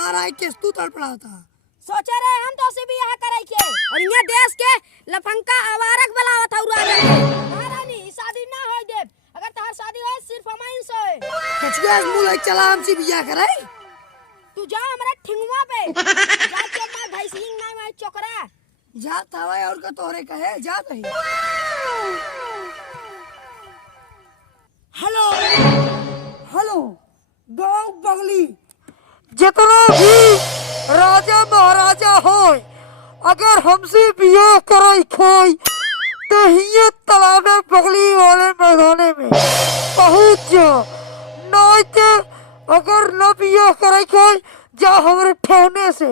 हमारा एक केस्तू तड़पड़ा था। सोचे रहे हम तो उसी भी यहाँ करे के और यहाँ देश के लफंका आवारक बलावत हौ राजा महारानी शादी ना होय दे। अगर तहार शादी होय सिर्फ हमाइन से होय। कछुआ मुंह चला हमसे बिया करे। तू जा हमारे ठिंगवा पे जा के मार भैंसिंग ना मैं चोकरा जा तवा और का तोरे कहे जा कहीं। हेलो हेलो गांव बगली जितना भी राजा महाराजा हो अगर हमसे बिया करे खोई तो हिये तालाब बगली वाले मैदाने में पहुंच जा। नहीं तो अगर न बिया करे खोई जा हमारे ठहने से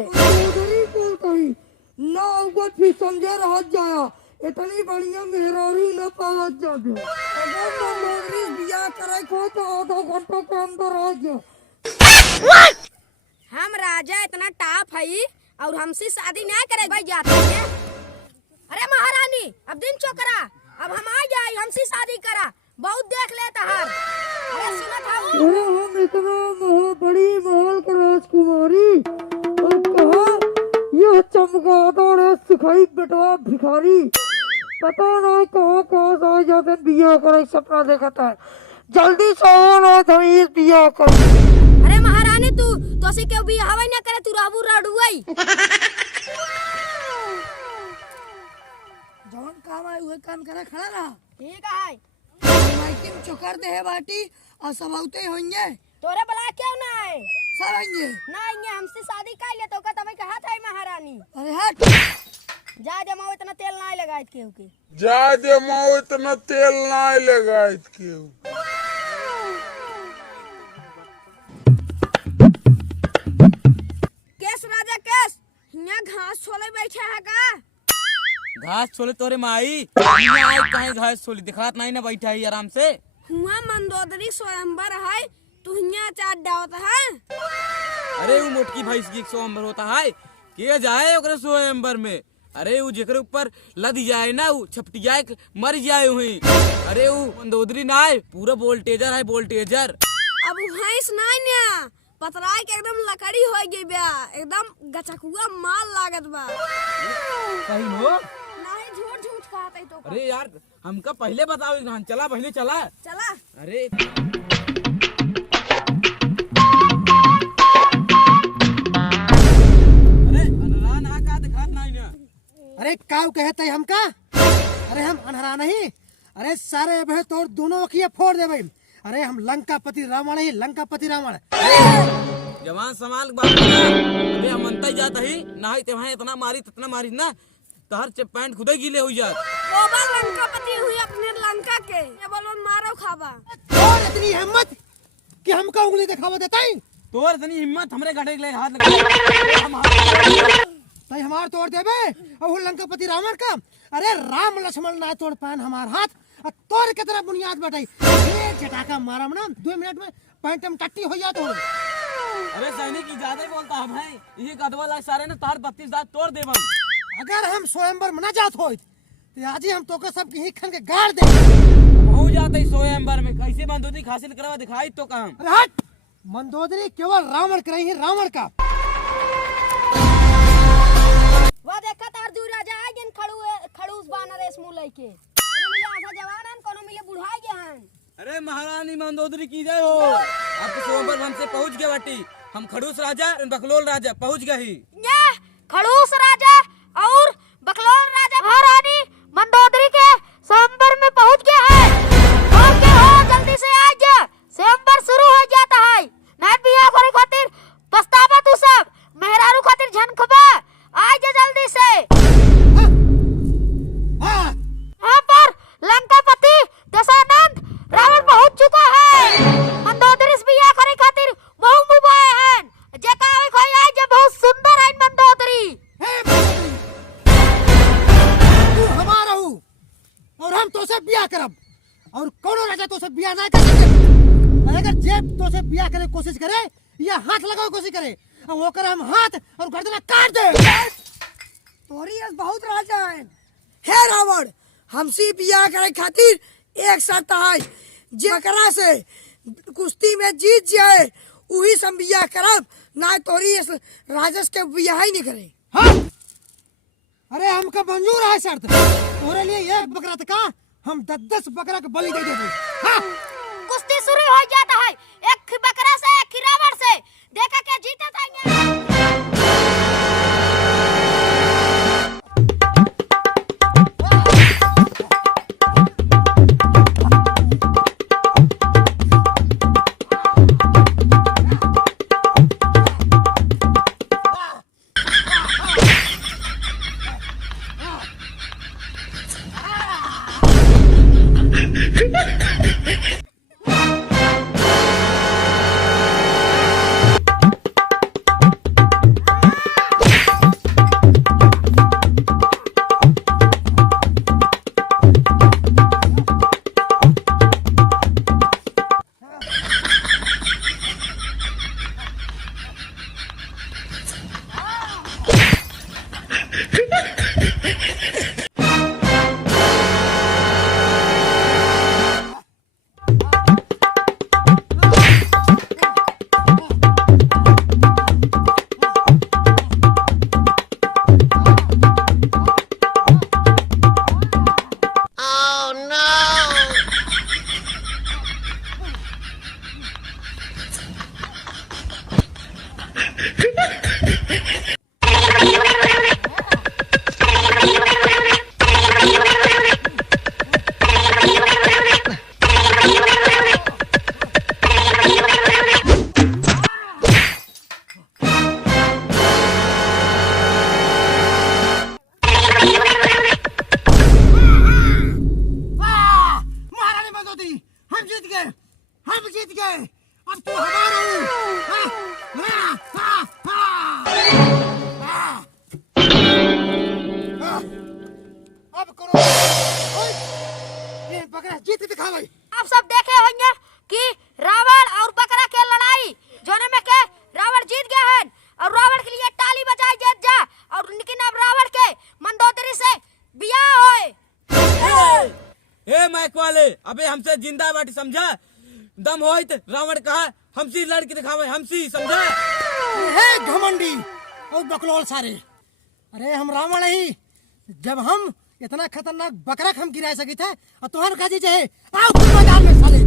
ना उगत भी समझे रह जाया इतनी बढ़िया मेहरारू न पावत जाबे। अगर न मोगरी बिया करे खोई तो आधा घंटा के अंदर आ जा। हम राजा इतना टाप है और हमसे शादी ना करे भाई जाते हैं। अरे महारानी अब दिन चोकरा अब हम आ जाए हमसे शादी करा बहुत देख ले तहार। अरे सुनत हूँ अरे हम इतना बड़ी महल की राजकुमारी और कहा यह चमगादड़ है सिखाई बेटवा भिखारी पता नहीं कहाँ कहाँ से आ जाते बिया करे सपना देखता है। जल्दी से आओ धमीर बिया कर। अरे महारानी तू तो से क्यों भी हवा ना करे तू राबू राडुई जौन काम आए हुए काम करे खड़ा रहा। ठीक है माइकिंग चोकर दे है बाटी और सब आउते होंगे तोरे बला क्यों ना है सब आएंगे ना आएंगे हमसे शादी कर ले तो का तभी कहा था महारानी। अरे हट जा जमाओ इतना तेल ना लगाए केहू के जा दे माओ इतना तेल ना लगाइत केहू। केस राजा केस यहाँ घास छोले बैठे है का घास छोले तोरे माई आई कहीं घास छोले दिखात नहीं ना बैठा है आराम से। हुआ मंदोदरी स्वयंवर है तू यहाँ चाट डावत है। अरे वो मोटकी भैंस की स्वयंवर होता है के जाए ओकरे स्वयंवर में। अरे वो जेकरे ऊपर लद जाए ना वो छपटी जाए मर जाए हुई। अरे वो मंदोदरी ना है पूरा वोल्टेजर है वोल्टेजर। अब भैंस नहीं ना पतराई के एकदम लकड़ी हो गई बा एकदम गचकुआ माल लागत बा। सही हो नहीं झूठ झूठ कहते तो अरे यार हमका पहले बताओ चला पहले चला चला। अरे अनरा ना का दिखात नहीं ना। अरे काऊ कहते हैं हमका। अरे हम अनहरा नहीं अरे सारे अब तोड़ दोनों की फोड़ दे भाई। अरे हम लंकापति रावण ही लंकापति रावण। जवान समाल बात अबे हम मनता जाता ही ना ही तेवहां इतना मारी ना तहर पैंट खुदे गीले हो जात। ओबा लंकापति हुई अपने लंका के ये बोलो मारो खाबा। और इतनी हिम्मत कि हमका उंगली दिखावा देता ही। तोर इतनी हिम्मत हमरे गड्ढे के ले हाथ लगा तई हमार तोड़ देबे और वो लंकापति रावण का। अरे राम लक्ष्मण ना तोड़ पान हमार हाथ और तोड़ के तरह बुनियाद बैठाई ये झटाका मारम ना 2 मिनट में पैंट में टट्टी हो जात हो। अरे सैनिक की ज्यादा ही बोलता है भाई ये कदवा लाग सारे ने तार 32 दांत तोड़ देबम। अगर हम स्वयंवर में न जात होत तो आज ही हम तोके सब की खन के गाड़ दे। हो जाते स्वयंवर में कैसे बंदूकी हासिल करवा दिखाई तो काम। अरे हट मंदोदरी केवल रावण करे ही रावण का। वो देखा तार दू राजा आ गन खड़ूस बानर इस मुंह लेके कोनो मिले आधा जवान कोनो मिले बुढ़ाई गहन। अरे महारानी मंदोदरी की जय हो। अब तो स्वयंवर हमसे पहुंच गए बाटी हम खड़ूस राजा बकलोल राजा पहुंच गए ही। ये खड़ूस राजा और बकलोल राजा महारानी मंदोदरी के स्वयंवर में पहुंच गए हैं। और के हो जल्दी से आ जा स्वयंवर शुरू हो जाता है। नहीं बिया करे खातिर पछतावा तू सब मेहरारू खातिर झनखबा आ जा जल्दी से। यहाँ पर लंकापति दशानंद रावण पहुंच चुका है। मंदोदरी से बिया करे खातिर बहु मुबाए हैं जेका आवे खोई आ जा बहुत सुंदर है मंदोदरी। तू हमारा हूँ और हम तो से बिया करब और कोनो राजा तो से बिया ना कर सके। अगर जेब तो से बिया करे कोशिश करे या हाथ लगाओ कोशिश करे और वो करे हम हाथ और गर्दन काट दे। तोरी बहुत राजा है हे रावण हमसी बिया करे खातिर एक शर्त है जेकरा से कुश्ती में जीत जाए वही से हम बियाह करब, ना तोरी इस राजेश के बियाह ही नहीं करे। हाँ? अरे हमका मंजूर है शर्त, तोरे लिए एक बकरा का हम 10-10 बकरा के बलि दे देबे। हाँ? कुश्ती शुरू हो जाता है, एक बकरा से एक रावण से, देखा क्या जीता था यहाँ। हम जीत गए, अब तू हमारा हूँ। अब करो, ये बकरा जीत दिखावे। आप सब देखे होंगे कि रावण और बकरा के लड़ाई जोने में के रावण जीत गया है और रावण के लिए ताली बजाई जीत जा, और लेकिन अब रावण के मंदोदरी से बियाह होए। ए माइक वाले, अबे हमसे जिंदा बाटी समझा, दम होई त रावण कहा हमसी लड़के दिखावे, हमसी समझा। हे घमंडी और बकलोल सारे, अरे हम रावण ही, जब हम इतना खतरनाक बकरा हम गिरा सके थे और तुहर का जी चाहे आओ तुम मैदान में साले।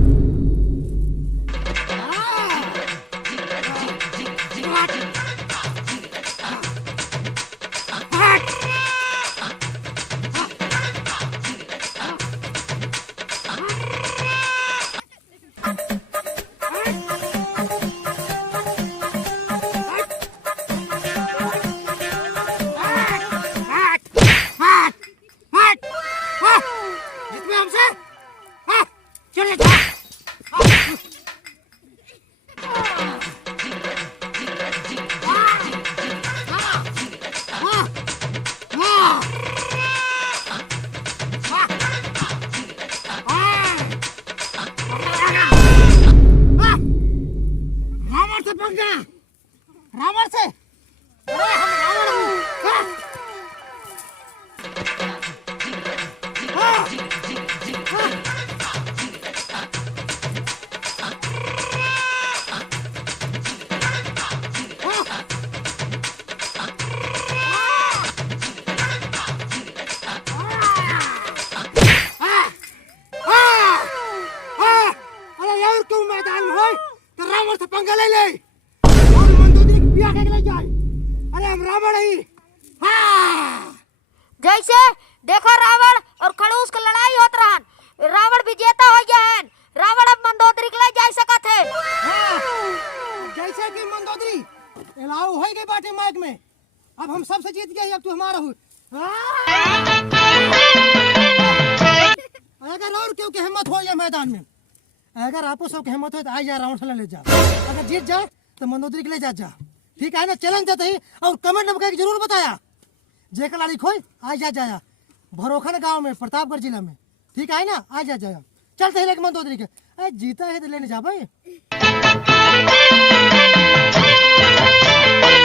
रावण से, अरे हम रावण हूँ। अरे यार क्यों मैदान में हो तो रावण से पंगा ले ले और मंदोदरी की बियाह के ले जाए। अरे हम रावण ही। हाँ, जैसे देखो रावण और खड़ूस की लड़ाई होत रहन, रावण विजेता हो गया है, रावण अब मंदोदरी के लिए जा सकत है। हाँ, जैसे कि मंदोदरी एलाऊ हो गई बाटे माइक में, अब हम सबसे जीत गए, अब तू हमारा हो। अगर और क्यों की हिम्मत हो या मैदान में, अगर आपको सब की हिम्मत हो तो आ जा, रावण से ले जा, अगर जीत जाए तो मंदोदरी के ले जा। ठीक है ना, चैलेंज देते ही और कमेंट में करके जरूर बताया जेकर लाड़ी खोई आ जाया भरोखन गांव में प्रतापगढ़ जिला में। ठीक है ना, आ जाया चलते ही लेके मंदोदरी के जीता है तो लेने जा भाई।